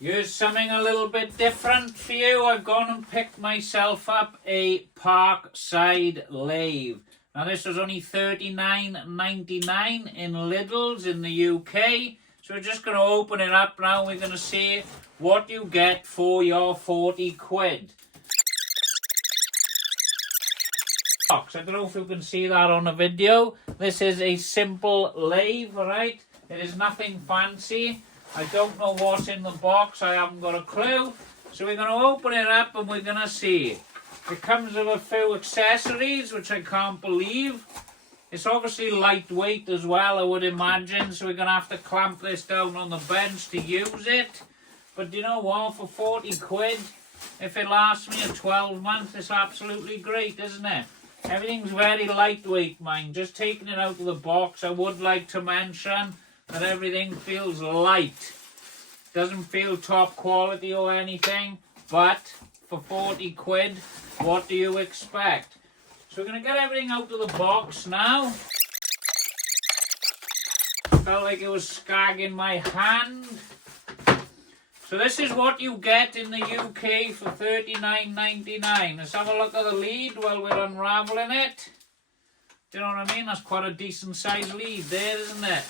Here's something a little bit different for you. I've gone and picked myself up a Parkside Lathe. Now this was only $39.99 in Lidl's in the UK. So we're just going to open it up now. We're going to see what you get for your 40 quid. I don't know if you can see that on the video. This is a simple lathe, right? It is nothing fancy. I don't know what's in the box. I haven't got a clue. So we're going to open it up and we're going to see. It comes with a few accessories, which I can't believe. It's obviously lightweight as well, I would imagine. So we're going to have to clamp this down on the bench to use it. But you know what? For 40 quid, if it lasts me a 12 months, it's absolutely great, isn't it? Everything's very lightweight, mine. Just taking it out of the box, I would like to mention that everything feels light. Doesn't feel top quality or anything, but for 40 quid, what do you expect? So we're going to get everything out of the box now. Felt like it was skagging my hand. So this is what you get in the UK for $39.99. Let's have a look at the lead while we're unravelling it. Do you know what I mean? That's quite a decent sized lead there, isn't it?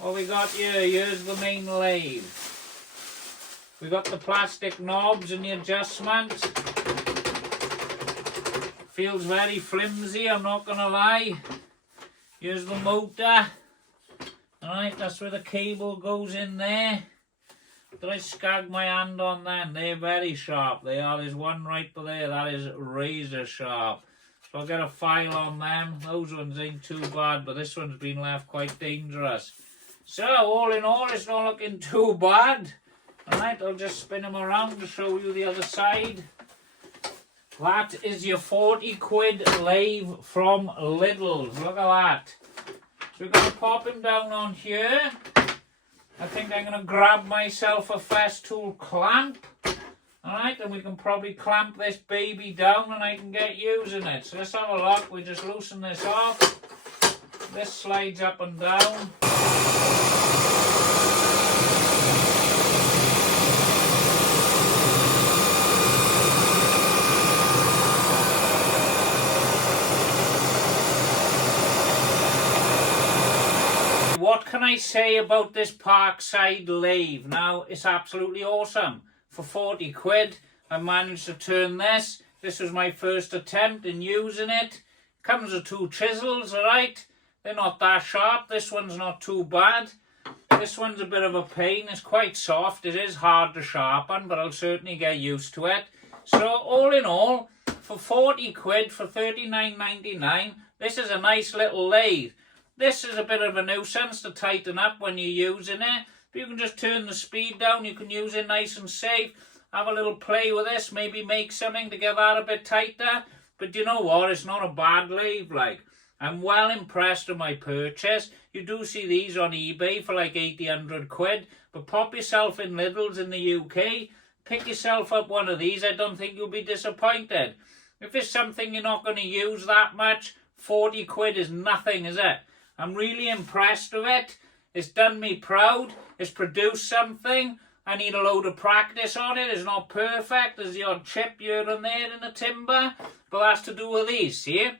What we got here, here's the main lathe. We got the plastic knobs and the adjustments. Feels very flimsy, I'm not going to lie. Here's the motor. Alright, that's where the cable goes in there. Did I skag my hand on them? They're very sharp. They are. There's one right there. That is razor sharp. So I'll get a file on them. Those ones ain't too bad, but this one's been left quite dangerous. So, all in all, it's not looking too bad. Alright, I'll just spin them around to show you the other side. That is your 40 quid lathe from Lidl's. Look at that. So we're going to pop him down on here. I think I'm going to grab myself a Festool clamp. Alright, and we can probably clamp this baby down and I can get using it. So let's have a look. We just loosen this off. This slides up and down. What can I say about this Parkside Lathe? Now, it's absolutely awesome. For 40 quid, I managed to turn this. This was my first attempt in using it. Comes with two chisels, alright? They're not that sharp. This one's not too bad. This one's a bit of a pain. It's quite soft. It is hard to sharpen, but I'll certainly get used to it. So, all in all, for 40 quid, for $39.99, this is a nice little lathe. This is a bit of a nuisance to tighten up when you're using it. But you can just turn the speed down. You can use it nice and safe. Have a little play with this. Maybe make something to get that a bit tighter. But you know what? It's not a bad lathe, like. I'm well impressed with my purchase. You do see these on eBay for like 80-100 quid. But pop yourself in Lidl's in the UK. Pick yourself up one of these. I don't think you'll be disappointed. If it's something you're not going to use that much, 40 quid is nothing, is it? I'm really impressed with it. It's done me proud. It's produced something. I need a load of practice on it. It's not perfect. There's the odd chip here and there in the timber. But that's to do with these, see?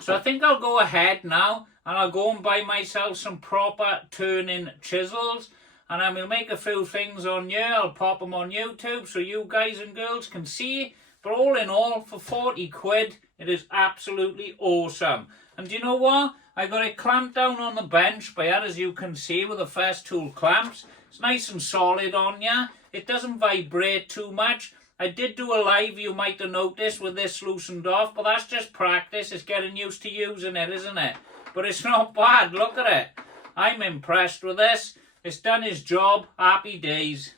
So I think I'll go ahead now. And I'll go and buy myself some proper turning chisels. And I will make a few things on here. I'll pop them on YouTube so you guys and girls can see. But all in all, for 40 quid, it is absolutely awesome. And do you know what? I got it clamped down on the bench by here, as you can see, with the Festool clamps. It's nice and solid on ya. It doesn't vibrate too much. I did do a live, you might have noticed, with this loosened off, but that's just practice. It's getting used to using it, isn't it? But it's not bad. Look at it. I'm impressed with this. It's done its job. Happy days.